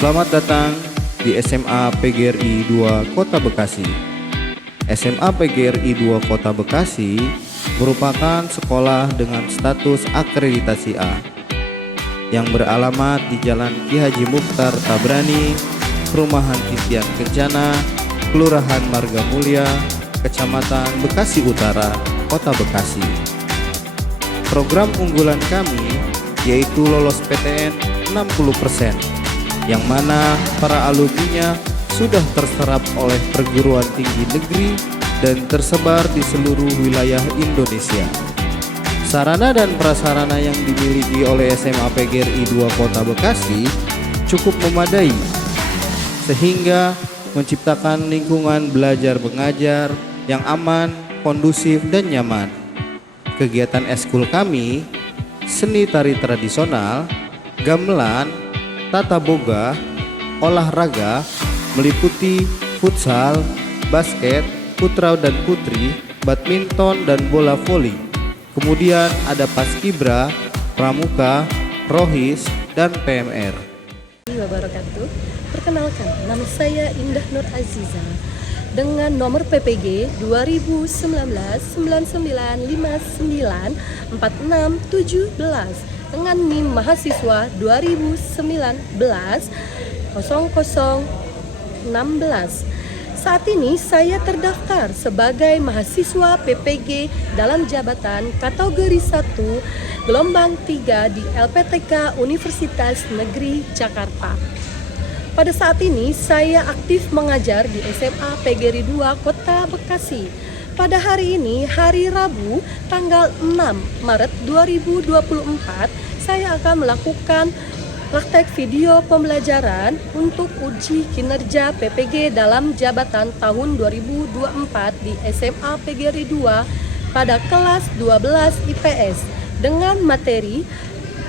Selamat datang di SMA PGRI 2 Kota Bekasi. SMA PGRI 2 Kota Bekasi merupakan sekolah dengan status akreditasi A yang beralamat di Jalan Ki Haji Mukhtar Tabrani, Perumahan Impian Kencana, Kelurahan Marga Mulia, Kecamatan Bekasi Utara, Kota Bekasi. Program unggulan kami yaitu lolos PTN 60%, yang mana para alumninya sudah terserap oleh perguruan tinggi negeri dan tersebar di seluruh wilayah Indonesia. Sarana dan prasarana yang dimiliki oleh SMA PGRI 2 Kota Bekasi cukup memadai, sehingga menciptakan lingkungan belajar mengajar yang aman, kondusif, dan nyaman. Kegiatan eskul kami, seni tari tradisional, gamelan, tata boga, olahraga, meliputi futsal, basket, putra dan putri, badminton, dan bola voli. Kemudian ada paskibra, pramuka, rohis, dan PMR. Wabarakatuh. Perkenalkan, nama saya Indah Nur Aziza dengan nomor PPG 2019-9959-4617 dengan NIM mahasiswa 2019-0016. Saat ini saya terdaftar sebagai mahasiswa PPG dalam jabatan kategori 1 gelombang 3 di LPTK Universitas Negeri Jakarta. Pada saat ini saya aktif mengajar di SMA PGRI 2 Kota Bekasi. Pada hari ini, hari Rabu, tanggal 6 Maret 2024, saya akan melakukan praktek video pembelajaran untuk uji kinerja PPG dalam jabatan tahun 2024 di SMA PGRI 2 pada kelas 12 IPS dengan materi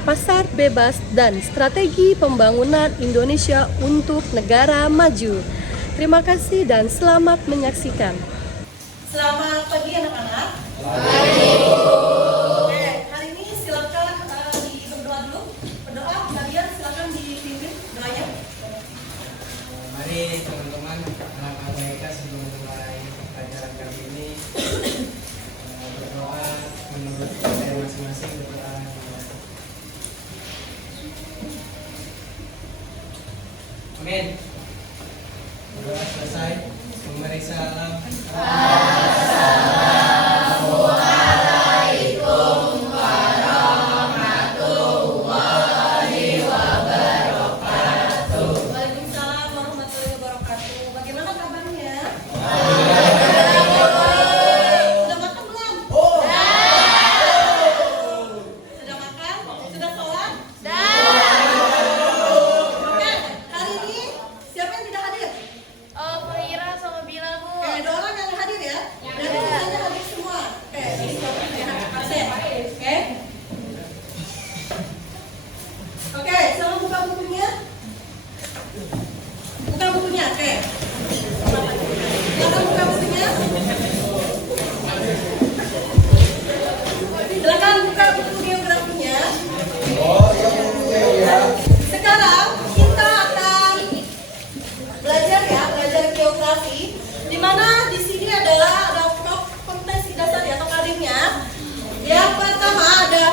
Pasar Bebas dan Strategi Pembangunan Indonesia untuk Negara Maju. Terima kasih dan selamat menyaksikan. Selamat pagi anak-anak. Oke, hari ini silakan berdoa dulu. Berdoa, kalian silakan dipimpin doanya. Mari teman-teman, anak-anak mereka sebelum mulai pelajaran kali ini berdoa menurut saya masing-masing berdoa. Amin. Berdoa selesai. Memberi salam. Waalaikumsalam warahmatullahi wabarakatuh. Bagaimana kabarnya? Sudah makan belum? Sudah makan? Sudah sholat? Oke, hari ini siapa yang tidak hadir? Fahira sama Bila, Bu. Oke, ada orang yang hadir ya? Berarti semuanya hadir semua. Oke, absen. Oke. Oke, sama buka bukunya. Buka bukunya, oke. Silakan buka bukunya. Silakan buka buku geografinya. Sekarang kita akan belajar geografi, di mana di sini ada kompetensi dasar atau kadinnya. Yang pertama ada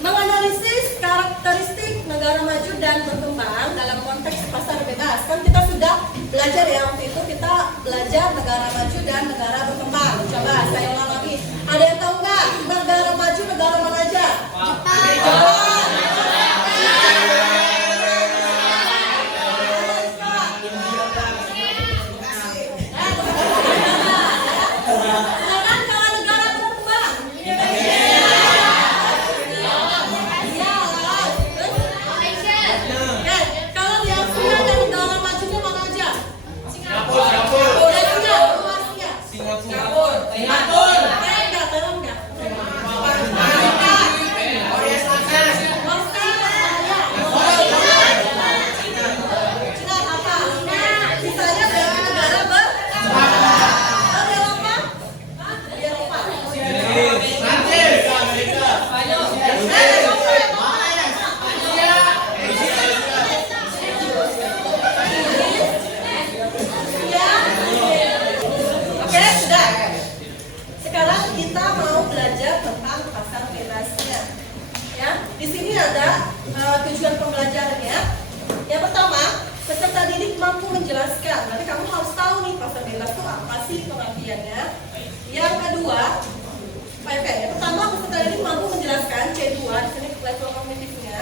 menganalisis karakteristik negara maju dan berkembang dalam konteks pasar bebas. Kan kita sudah belajar ya, waktu itu kita belajar negara maju dan negara berkembang. Coba saya ulang lagi. Ada yang tahu nggak negara maju negara mana aja? Jepang. Sedangkan kalau negara berkembang, kalau di Asia ada negara majunya mana aja? Singapura. Singapura. kita mau belajar tentang pasar bebasnya. Ya, di sini ada tujuan pembelajarannya. Yang pertama, peserta didik mampu menjelaskan. Nanti kamu harus tahu nih pasar bebas itu apa sih pengertiannya. Yang kedua, yang pertama peserta didik mampu menjelaskan C2 di sini level kognitifnya.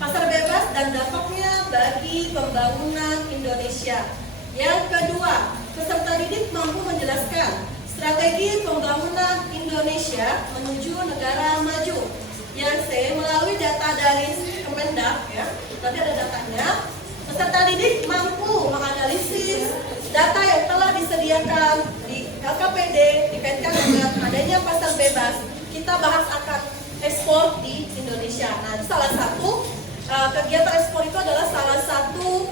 Pasar bebas dan dampaknya bagi pembangunan Indonesia. Yang kedua, peserta didik mampu menjelaskan strategi pembangunan Indonesia menuju negara maju. Yang C, melalui data dari Kemendak, ya, nanti ada datanya. Peserta didik mampu menganalisis data yang telah disediakan di LKPD dikaitkan dengan adanya pasar bebas. Kita bahas akan ekspor di Indonesia. Nah, salah satu kegiatan ekspor itu adalah salah satu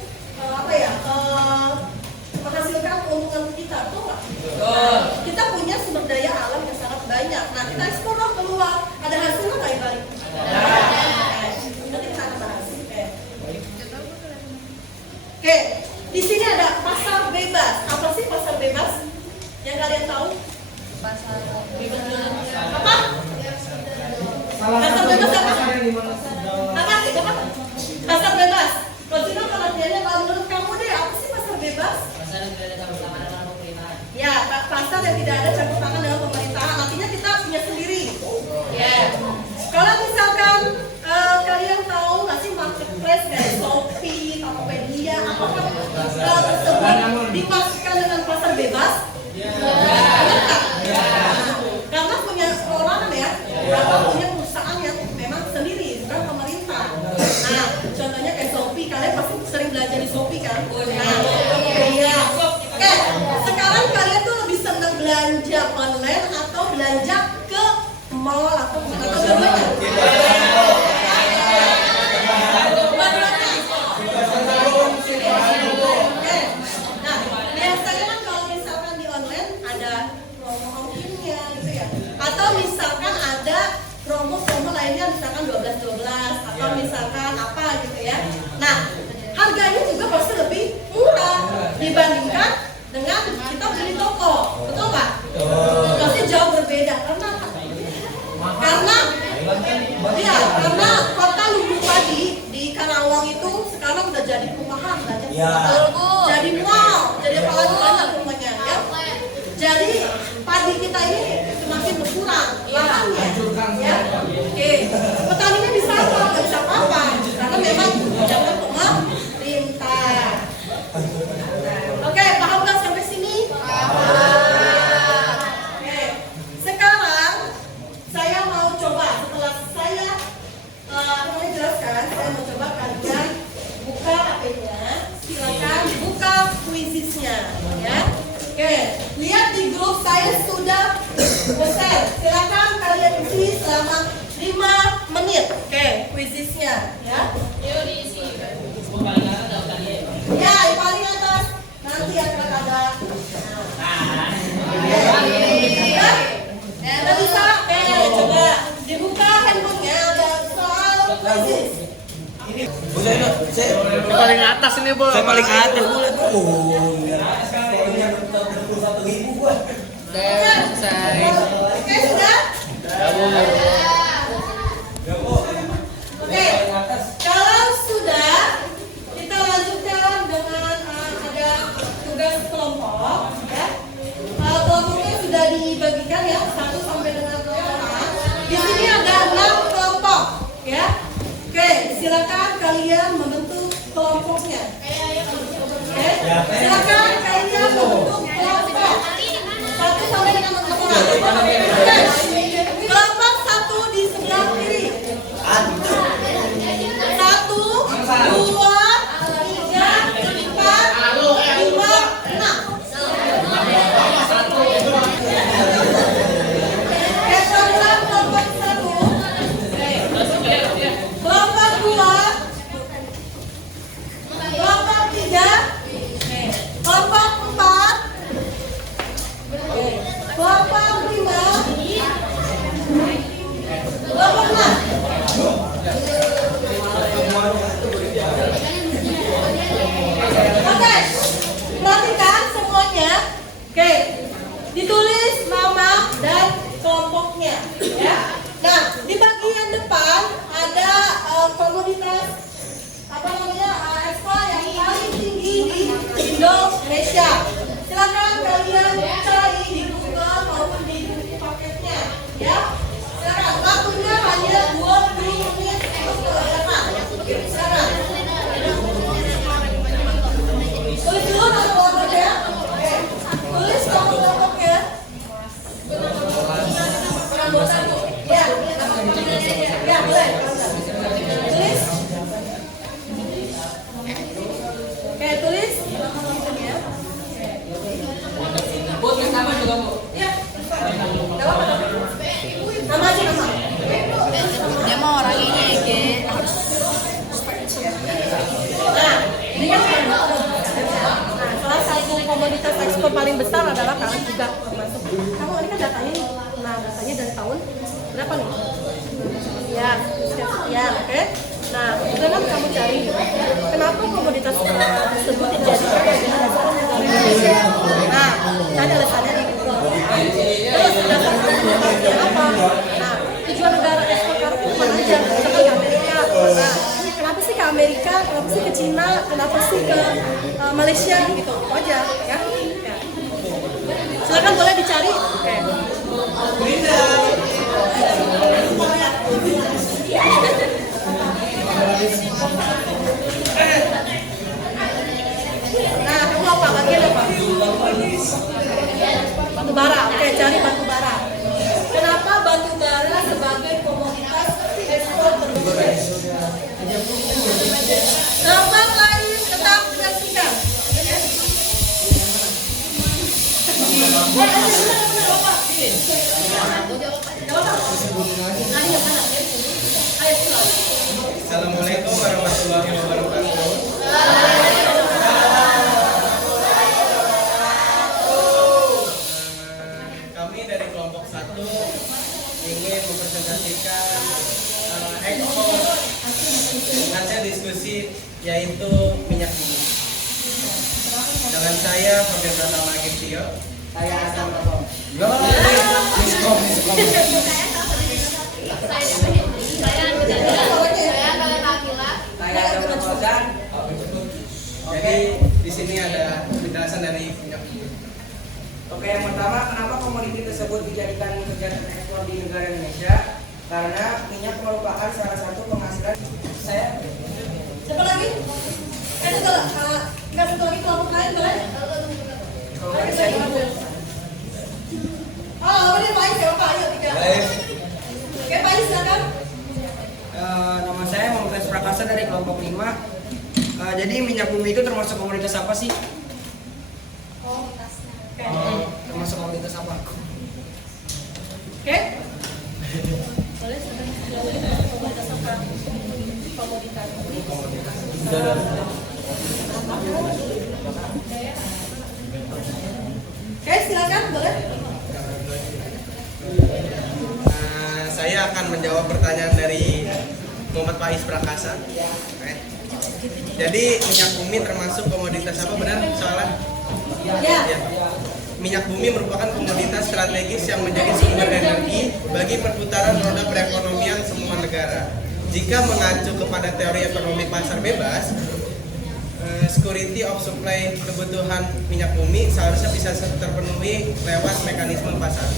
menghasilkan keuntungan kita, betul nggak? Kita punya sumber daya alam yang sangat banyak. Nah, kita ekspor keluar, ada hasilnya nggak yang balik? Nanti kita akan bahas. Oke, di sini ada pasar bebas. Apa sih pasar bebas? Yang kalian tahu? Pasar Apa? Pasar bebas apa? Apa? Pasar bebas. Kalau pengertiannya kalau menurut kamu deh, apa sih pasar bebas? Pasar yang tidak ada campur tangan dengan pemerintahan. Ya, pasar yang tidak ada campur tangan dengan pemerintahan. Artinya kita punya sendiri. Ya. Kalau misalkan kalian tahu nggak sih marketplace kayak Shopee, Tokopedia, apakah tersebut dimasukkan dengan pasar bebas? Karena punya perorangan ya, atau punya perusahaan yang memang sendiri, bukan pemerintah. Nah, contohnya kayak Shopee, kalian pasti sering belajar di Shopee kan? Nah, iya. Oke, sekarang kalian tuh lebih senang belanja online atau belanja ke mall atau kedua-duanya? Nah, biasanya kan kalau misalkan di online ada promo ongkirnya gitu ya, atau misalkan ada promo-promo lainnya, misalkan 12-12 atau misalkan apa gitu ya. Nah, harganya juga pasti lebih murah dibandingkan dengan kita beli toko, betul nggak? Pasti jauh berbeda karena kota Lumbung Padi di Karawang itu sekarang udah jadi perumahan, jadi mall, jadi apa lagi banyak rumahnya ya. Jadi padi kita ini semakin berkurang lahannya, ya. Oke, petaninya bisa apa? Nggak bisa apa-apa, karena memang jangan pemerintah. Oke, paham nggak sampai sini? Oke, sekarang saya mau coba setelah saya menjelaskan, saya mau coba kalian buka HP-nya, silakan buka quizisnya, ya. Oke, lihat di grup saya sudah share. Silakan kalian isi selama 5 menit. Oke, quizisnya, ya. Yuk diisi. Ya, yang paling atas nanti akan ada. Udah bisa? Oke, coba dibuka handphonenya, ada soal quizis. Saya paling atas ini, Bu. Saya paling atas. Selesai. Oke, sudah? Oke, kalau sudah, kita lanjutkan dengan ada tugas kelompok, ya. Kelompoknya sudah dibagikan ya, 1 sampai dengan 8. Di sini ada 6 kelompok, ya. Oke, silakan kalian membentuk kelompoknya. Oke, silakan kalian membentuk kelompok 1 sampai dengan 8. Oke, kelompok 1 di sebelah kiri. 1, 2, 3, 4, 5, 6. Kelompok 1, kelompok 2, kelompok 3, kelompok 4, kelompok 5, satu. Ya, ya boleh. Tulis. Oke, tulis. Ya. Bu, tulis nama juga Bu. Ya. Gak apa-apa. Nama aja nama. Dia mau orang ini Ege. Nah, ini kan salah satu komoditas ekspor paling besar adalah karet juga termasuk. Kamu ini kan datanya, nah datanya dari tahun berapa nih? Ya, ya, oke. Nah, itu kan kamu cari kenapa komoditas tersebut dijadikan sebagai dasar negara Indonesia. Nah, ada alasannya di Google. Terus dasarnya apa? Nah, tujuan negara ekspor karet itu mana aja? Misalkan ke Amerika. Nah, kenapa sih ke Amerika? Kenapa sih ke Cina? Kenapa sih ke Malaysia gitu? Itu aja, ya. Ya. Silakan boleh dicari. Oke. Nah, kamu apa? Bagian apa? Batu bara. Oke, cari batu bara. Kenapa batu bara sebagai komoditas ekspor terbesar? Tempat lain tetap disaksikan. Assalamualaikum warahmatullahi wabarakatuh. Kami dari kelompok 1 ingin mempresentasikan ekspor hasil diskusi yaitu minyak bumi. Dengan saya Fabian Pratama Agistio. Saya Hasan Bapak. Miskom. Saya Dr. Fauzan. Jadi di sini ada penjelasan dari minyak bumi. Oke, yang pertama, kenapa komoditi tersebut dijadikan kegiatan ekspor di negara Indonesia? Karena minyak merupakan salah satu penghasilan. Saya Siapa lagi? Satu lagi kelompok lain boleh? Oh, ini Pak Is ya Pak, ayo tiga. Oke, Pak Is silakan. nama saya Muhammad Prakasa dari kelompok 5. Jadi minyak bumi itu termasuk komoditas apa sih? Termasuk komoditas apa? Oke. Boleh sebenarnya komoditas apa? Komoditas. Oke, silakan boleh. Saya akan menjawab pertanyaan dari Muhammad Faiz Prakasa. Oke. Jadi minyak bumi termasuk komoditas apa, benar soalnya? Ya. Ya. Minyak bumi merupakan komoditas strategis yang menjadi sumber energi bagi perputaran roda perekonomian semua negara. Jika mengacu kepada teori ekonomi pasar bebas, security of supply kebutuhan minyak bumi seharusnya bisa terpenuhi lewat mekanisme pasar.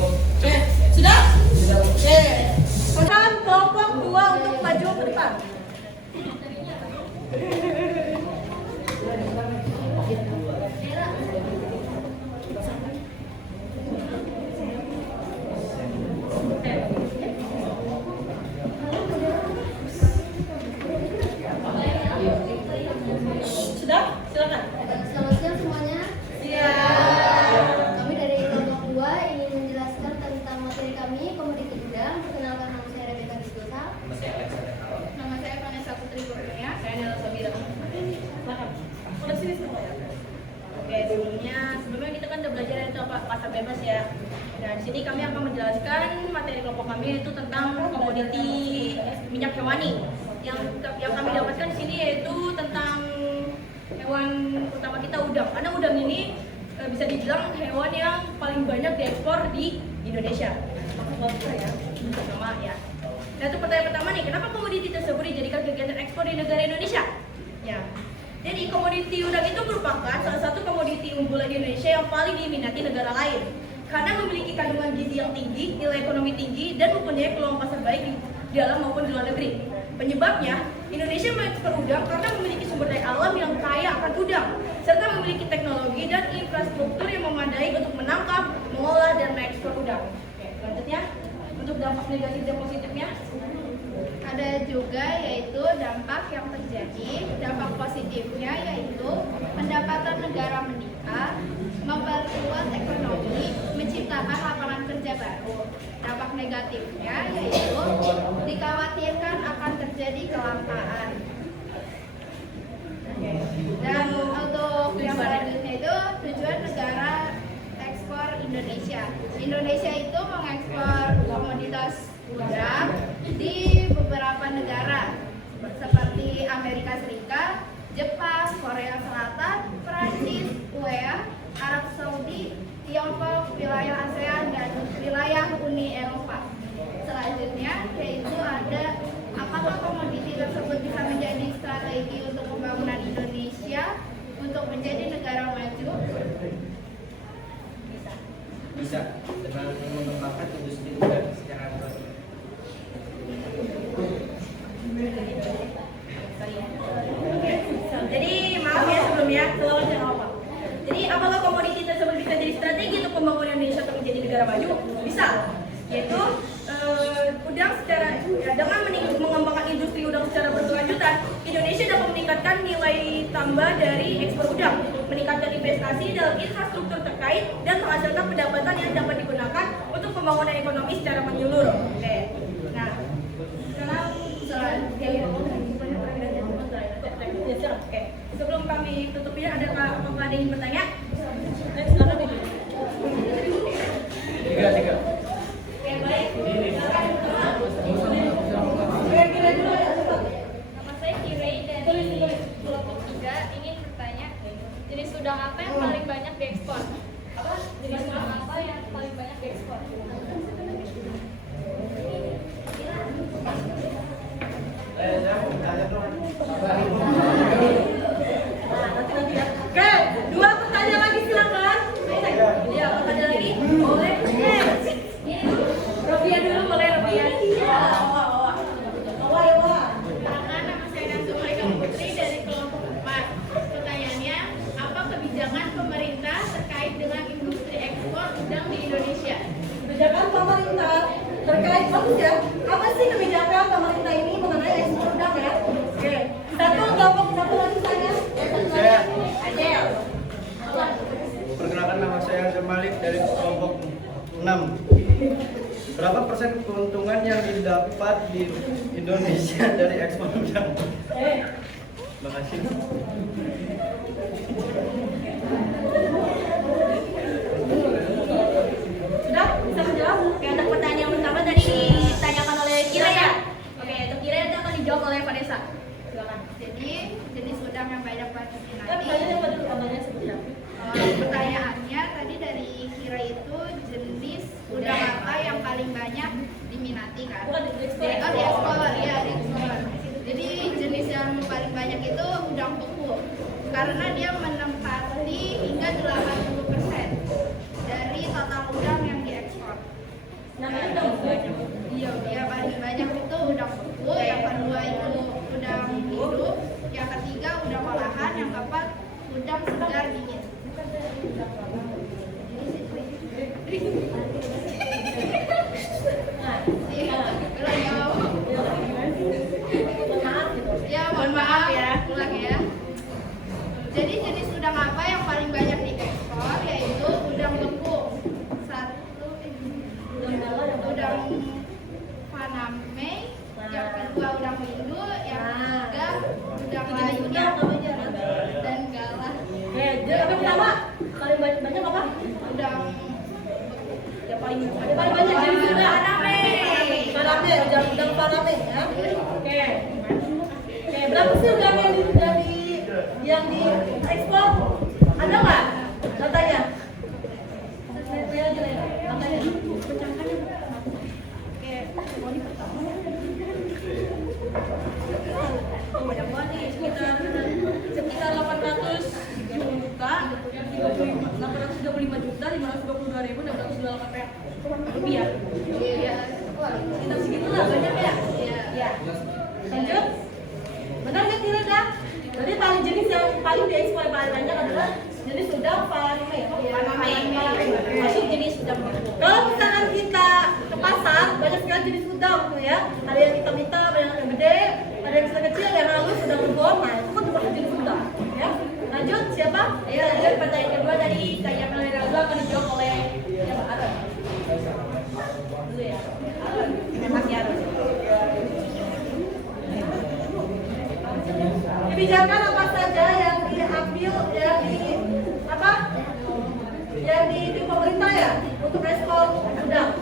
Oke, sudah? Oke. Pesan kelompok 2 untuk maju ke depan. Sudah? Silakan. Selamat siang semuanya. Iya. Kami dari kelompok 2 ingin menjelaskan tentang materi kami, komoditi udang. Perkenalkan, nama saya Rebecca Gisdosa. Nama saya Vanessa Putri Kurnia. Saya adalah Sabira. Silakan. Udah sini semua ya. Oke, sebelumnya kita kan udah belajar itu apa pasar bebas ya. Nah, di sini kami akan menjelaskan materi kelompok kami itu tentang komoditi minyak hewani. Yang kami dapatkan di sini yaitu tentang hewan utama kita udang. Karena udang ini bisa dibilang hewan yang paling banyak diekspor di Indonesia. Ya, sama ya. Nah, itu pertanyaan pertama nih, kenapa komoditi tersebut dijadikan kegiatan ekspor di negara Indonesia? Ya. Jadi komoditi udang itu merupakan salah satu komoditi unggulan di Indonesia yang paling diminati negara lain karena memiliki kandungan gizi yang tinggi, nilai ekonomi tinggi, dan mempunyai peluang pasar baik di dalam maupun di luar negeri. Penyebabnya Indonesia mengekspor udang karena memiliki sumber daya alam yang kaya akan udang, serta memiliki teknologi dan infrastruktur yang memadai untuk menangkap, mengolah, dan mengekspor udang. Oke, selanjutnya untuk dampak negatif dan positifnya. Ada juga yaitu dampak yang terjadi. Dampak positifnya yaitu pendapatan negara meningkat, memperluas ekonomi, menciptakan lapangan kerja baru. Dampak negatifnya yaitu dikhawatirkan akan terjadi kelangkaan. Dan untuk yang selanjutnya itu tujuan negara ekspor Indonesia. Indonesia itu mengekspor komoditas udang di beberapa negara seperti Amerika Serikat, Jepang, Korea Selatan, Prancis, UEA, Arab Saudi, Tiongkok, wilayah ASEAN, dan wilayah Uni Eropa. Selanjutnya yaitu ada apakah komoditi tersebut bisa menjadi strategi untuk pembangunan Indonesia untuk menjadi negara maju? Bisa dengan mengembangkan industri udang secara global. Jadi maaf ya sebelumnya, selamat jangan lupa. Jadi apakah komoditi tersebut bisa jadi strategi untuk pembangunan Indonesia untuk menjadi negara maju? Bisa, yaitu udang secara dengan mengembangkan industri udang secara berkelanjutan, Indonesia dapat meningkatkan nilai tambah dari ekspor udang, meningkatkan investasi dalam infrastruktur terkait, dan menghasilkan pendapatan yang dapat digunakan untuk pembangunan ekonomi secara menyeluruh. Oke, nah sekarang Oke, sebelum kami tutupnya, adakah apakah ada yang bertanya? Tiga. Oke, baik. Nama saya Kirei dari kelompok 3 ingin bertanya, jenis udang apa yang paling banyak diekspor? Apa? Jenis udang apa yang paling banyak diekspor? Nanti ya. Oke, 2 pertanyaan lagi silakan. Iya, pertanyaan lagi. Boleh. Robiah dulu, boleh Robiah. Perkenalkan, nama saya Nasum Mereka Putri dari kelompok 4. Pertanyaannya, apa kebijakan pemerintah terkait dengan industri ekspor udang di Indonesia? Kebijakan pemerintah terkait bagus ya. Apa sih kebijakan pemerintah ini mengenai ekspor udang ya? Oke. Satu lagi saya. Saya perkenalkan, nama saya Azam Malik dari kelompok 6. Berapa persen keuntungan yang didapat di Indonesia dari ekspor udang? Terima kasih. Sudah bisa menjawab? Oke, untuk pertanyaan yang pertama tadi ditanyakan oleh Kira ya. Oke, untuk Kira itu akan dijawab oleh Vanessa. Silakan. Jadi, jenis udang yang banyak diminati. Pertanyaannya apa dulu? Pertanyaannya seperti apa? Pertanyaannya tadi dari Kira itu jenis udang apa yang paling banyak diminati kan? Bukan diekspor. Oh, diekspor, ya diekspor. Jadi jenis yang paling banyak itu udang beku karena dia menempati hingga 80% dari total udang yang diekspor. Namanya udang banyak. Iya, ya paling banyak itu udang beku, yang kedua itu udang hidup, yang ketiga udang olahan, yang keempat udang segar dingin. Ya, mohon maaf ya, ulang ya. Jadi jenis udang apa yang paling banyak diekspor yaitu udang beku. Satu udang Paname, yang kedua udang Hindu, yang ketiga udang lainnya dan galah. Oke, jadi yang pertama paling banyak apa? Udang Yang paling banyak jenis udang Paname. Paname, udang Paname ya. Oke. Oke, berapa sih udang yang diekspor? Ada nggak datanya? Saya aja ya, datanya. Banyak banget nih, sekitar di ekspor paling banyak adalah jenis udang Palame. Masuk jenis udang. Kalau misalkan kita ke pasar, banyak sekali jenis udang tuh ya. Ada yang hitam-hitam, ada yang gede, ada yang kecil, yang halus, udang rebon. Nah, itu kan termasuk jenis udang. Ya. Lanjut, siapa? Ayo lanjut pertanyaan kedua dari Kak Yamil Raza akan dijawab oleh siapa? Arun. Dulu ya. Arun. Makasih Arun. Kebijakan apa saja yang diambil yang di pemerintah ya untuk ekspor udang?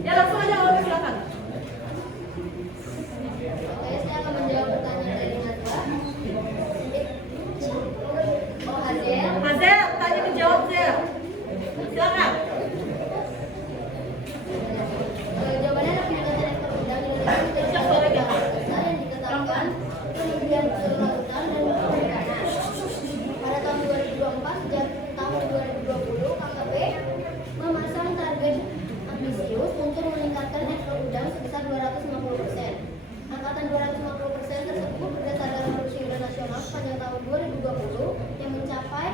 Ya langsung aja kalau silakan. Oke, saya akan menjawab pertanyaan dari Najwa. Oh, Hazel. Hazel, tanya menjawab Zel. Silakan. Jawabannya adalah peningkatan ekspor udang Indonesia menjadi salah satu besar yang ditetapkan kemudian dilakukan dan diperkirakan. Pada tahun 2024 sejak tahun 2020 KKP memasang target ambisius untuk meningkatkan ekspor udang sebesar 250%. Angkatan 250% tersebut berdasarkan produksi udang nasional sepanjang tahun 2020 yang mencapai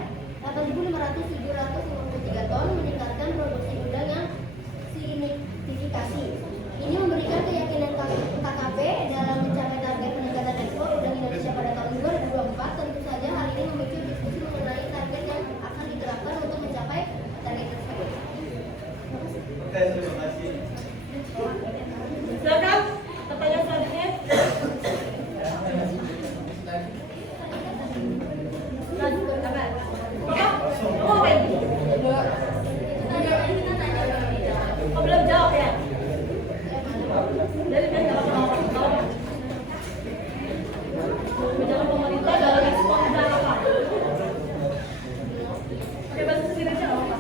8.500.753 ton, meningkatkan produksi udang yang signifikasi. Ini memberikan keyakinan KKP dalam mencapai target peningkatan ekspor udang Indonesia pada tahun 2024. Tentu saja hal ini memicu diskusi mengenai target yang akan diterapkan untuk mencapai target tersebut. Oke, terima kasih. Silakan pertanyaan selanjutnya. Oh, belum jawab ya? Dari kebijakan pemerintah dalam ekspor udang apa? Oke, bahasa Indonesia apa?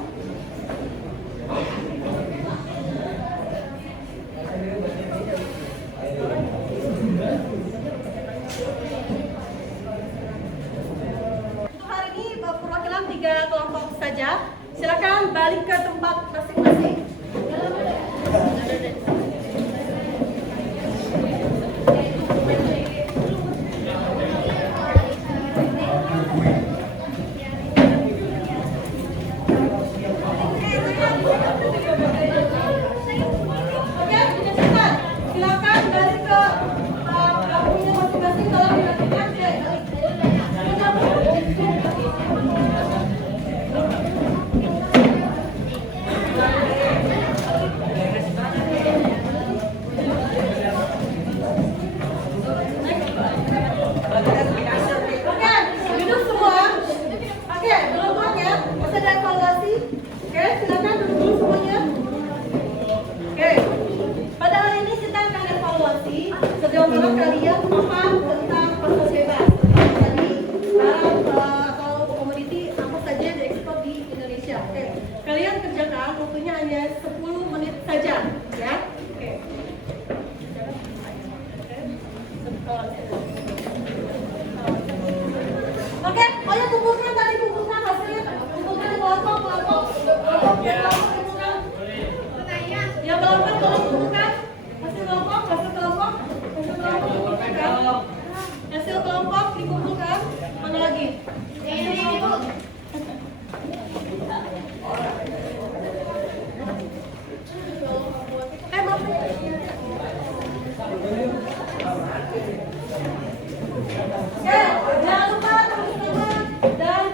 Untuk hari ini perwakilan 3 kelompok saja. Silakan balik ke tempat masing-masing. Oke, cepat. Silakan balik ke kampungnya masing-masing dalam dilakukan. Oke, duduk semua. Oke, belum ya. Masih ada evaluasi. Oke, silakan duduk dulu semuanya. Oke, pada hari ini kita akan evaluasi sejauh mana kalian paham tentang pasar bebas. Tadi barang atau komoditi apa saja yang diekspor di Indonesia. Oke, kalian kerjakan waktunya hanya 10 menit saja, ya. Oke. Oke, ayo kumpulkan hasilnya. Kumpulkan di kelompok. Ya kelompok tolong kumpulkan. Hasil kelompok dikumpulkan. Mana lagi? Maaf. Ya, jangan lupa teman-teman dan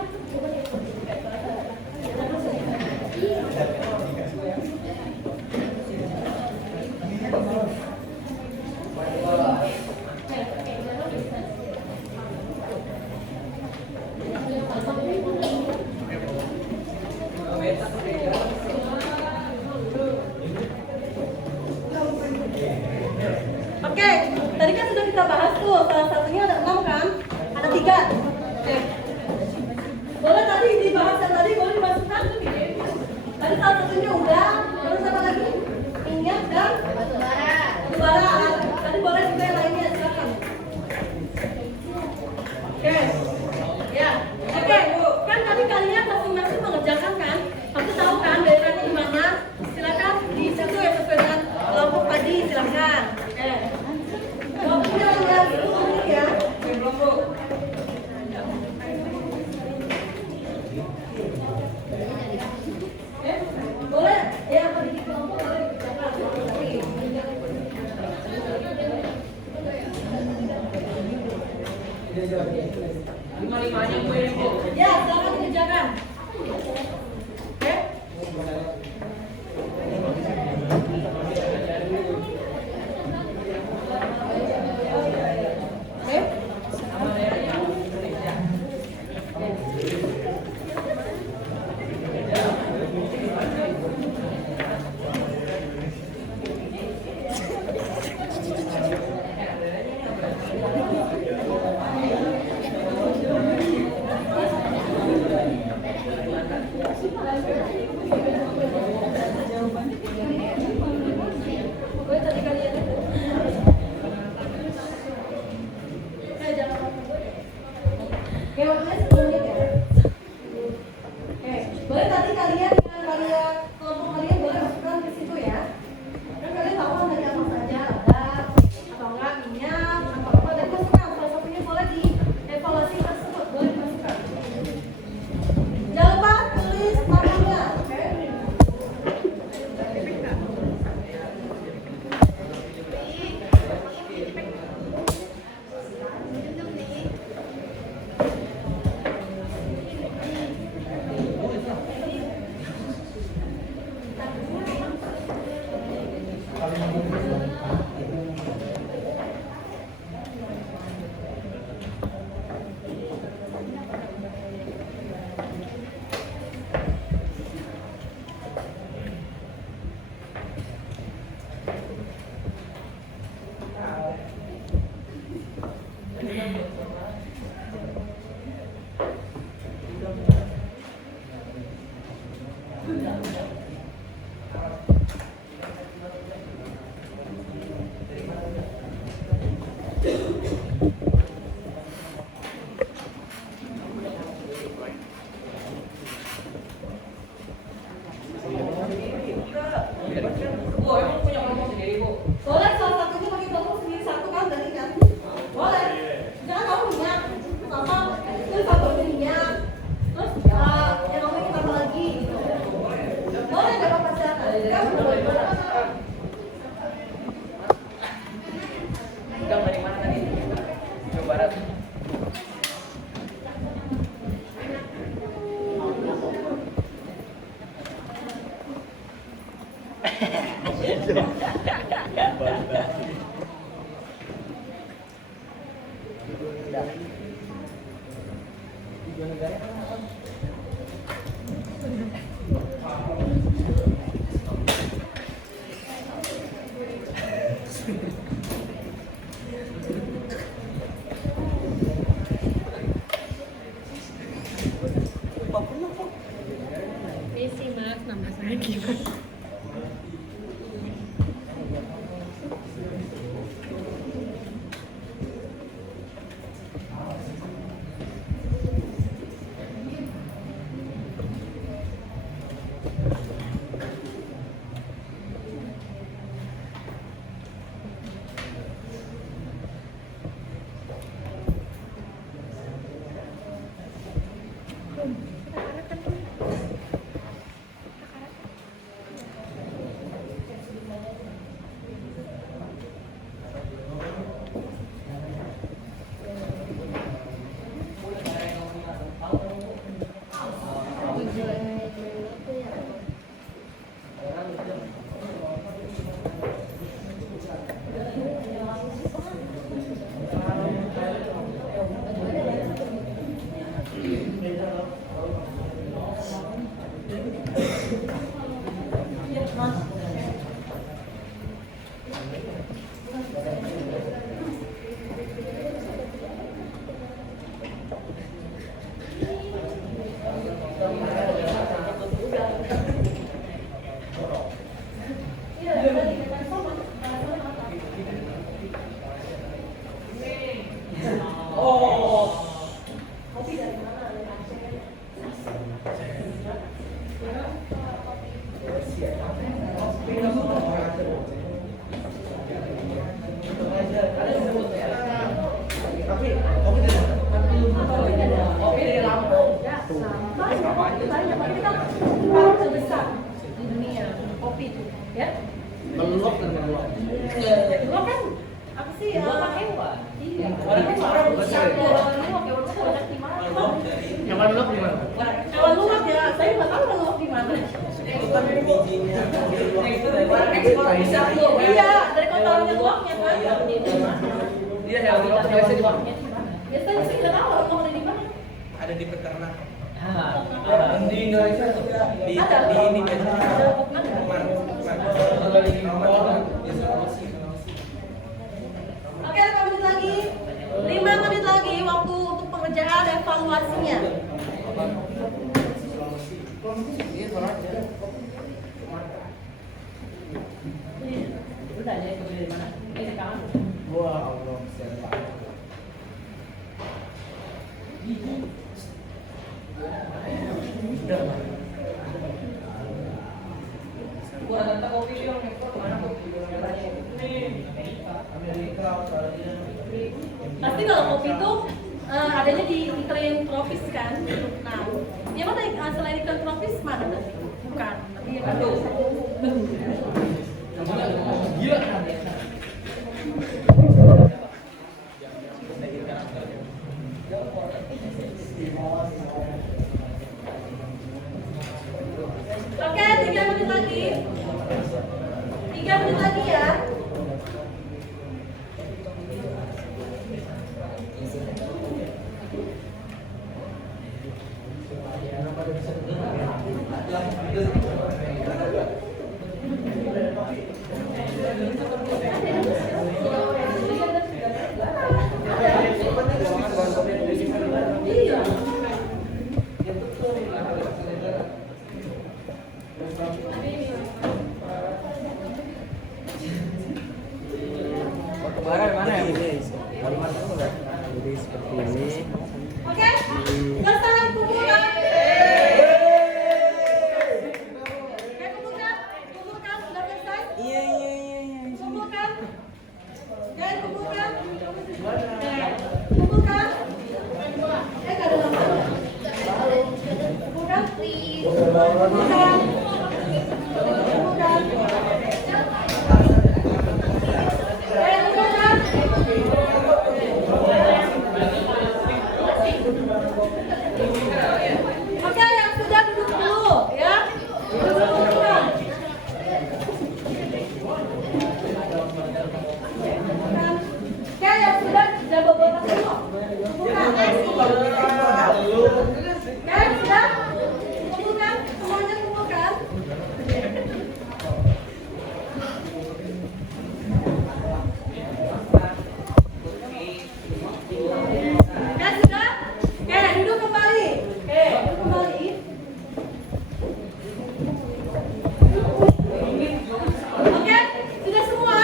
Oke, tadi kan sudah kita bahas tuh, salah satunya ada 6 kan? Ada 3. Oke. Boleh tadi dibahas yang tadi, boleh dimasukkan? Tadi salah satunya udah, terus apa lagi? Minyak dan batu bara. Tadi boleh juga yang lainnya, silakan. Oke. Ya. Lima-limanya gue Bu. Ya, silakan dikerjakan. Oke? Boleh tadi kalian yang kalian kelompok kalian boleh masukkan ke situ ya. Kan kalian tahu kan tadi apa saja ada atau enggak minyak atau apa dan masukkan salah satunya boleh di evaluasi tersebut boleh dimasukkan. Jangan lupa tulis namanya, oke? Boleh salah satunya pakai kelompok sendiri satu kan tadi kan? Boleh. Jangan kamu minyak sama terus satu minyak terus yang kamu ikut apa lagi? Boleh nggak apa-apa silakan. Kamu boleh. Gang dari mana tadi? Jawa Barat. Misi Mas, nama saya gimana? Di dunia kopi itu, ya? Melok dan melok. Lo kan apa sih? sih ya. Iya. Orang hewan tuh banyak di mana? Hewan luwak di mana? Hewan luwak ya, saya nggak tahu hewan luwak di mana. Iya, dari kotorannya luwaknya kan. Iya, hewan luwak biasanya di mana? Biasanya sih nggak tahu orang luwak ada di mana. Ada di peternakan. Di Indonesia Di ini Oke, 5 menit lagi. 5 menit lagi waktu untuk pengerjaan dan evaluasinya. Wah, Allah. Pasti kalau kopi itu adanya di iklim tropis kan. Nah, yang mana selain iklim tropis mana tadi? Bukan, tapi yang ada. Gila. Oke, 3 menit lagi. 3 menit lagi ya. Kemarin mana ya? Jadi seperti ini. Oke, selesai kumpulkan. Oke, kumpulkan, sudah selesai? Iya. Kumpulkan. Oke, kumpulkan. Kumpulkan. Nggak ada namanya. Kumpulkan. Kumpulkan. Oke, yang sudah duduk dulu ya. Duduk dulu. Oke, yang sudah beberapa semua. Bukan. Oke, sudah. Kumpulkan, semuanya kumpulkan. Oke, sudah. Oke, duduk kembali. Oke, duduk kembali. Oke, sudah semua?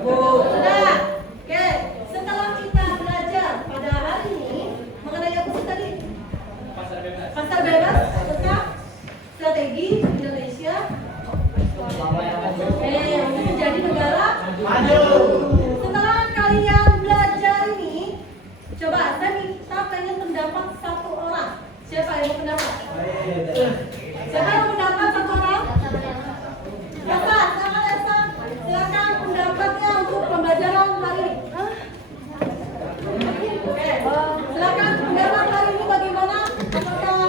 Sudah. Oke, setelah kita belajar pada hari ini mengenai apa sih tadi? Pasar bebas, tetap strategi Indonesia. Untuk menjadi negara maju. Setelah kalian belajar ini, coba saya minta pengen pendapat satu orang. Siapa yang mau pendapat? Siapa yang mau pendapat satu orang? Esa, silakan Esa. Silakan pendapatnya untuk pembelajaran hari ini. Oke, silakan pendapat hari ini bagaimana? Apakah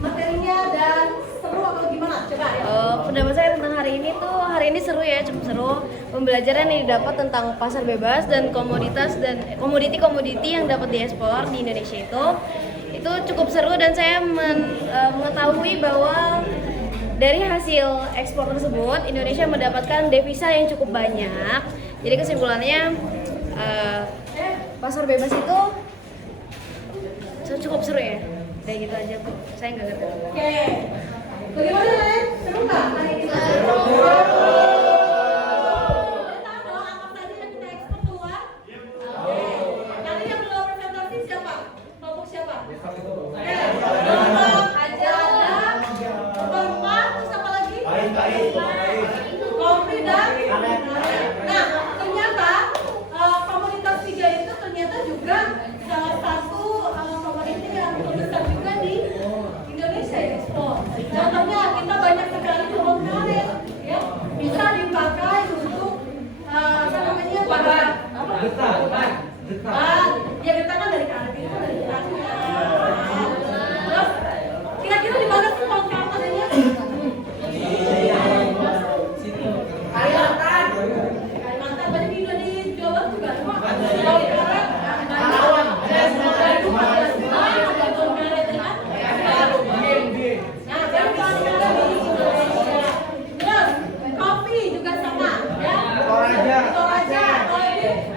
materinya dan seru atau gimana? Coba ya. Pendapat saya tentang hari ini seru ya, cukup seru. Pembelajaran yang didapat tentang pasar bebas dan komoditas dan komoditi yang dapat diekspor di Indonesia itu cukup seru, dan saya mengetahui bahwa dari hasil ekspor tersebut Indonesia mendapatkan devisa yang cukup banyak. Jadi kesimpulannya pasar bebas itu cukup seru ya. Kayak gitu aja Bu. Saya nggak ngerti. Oke. Bagaimana Len? Seru nggak hari ini? Contohnya kita banyak sekali pohon karet, ya. Bisa Toraja.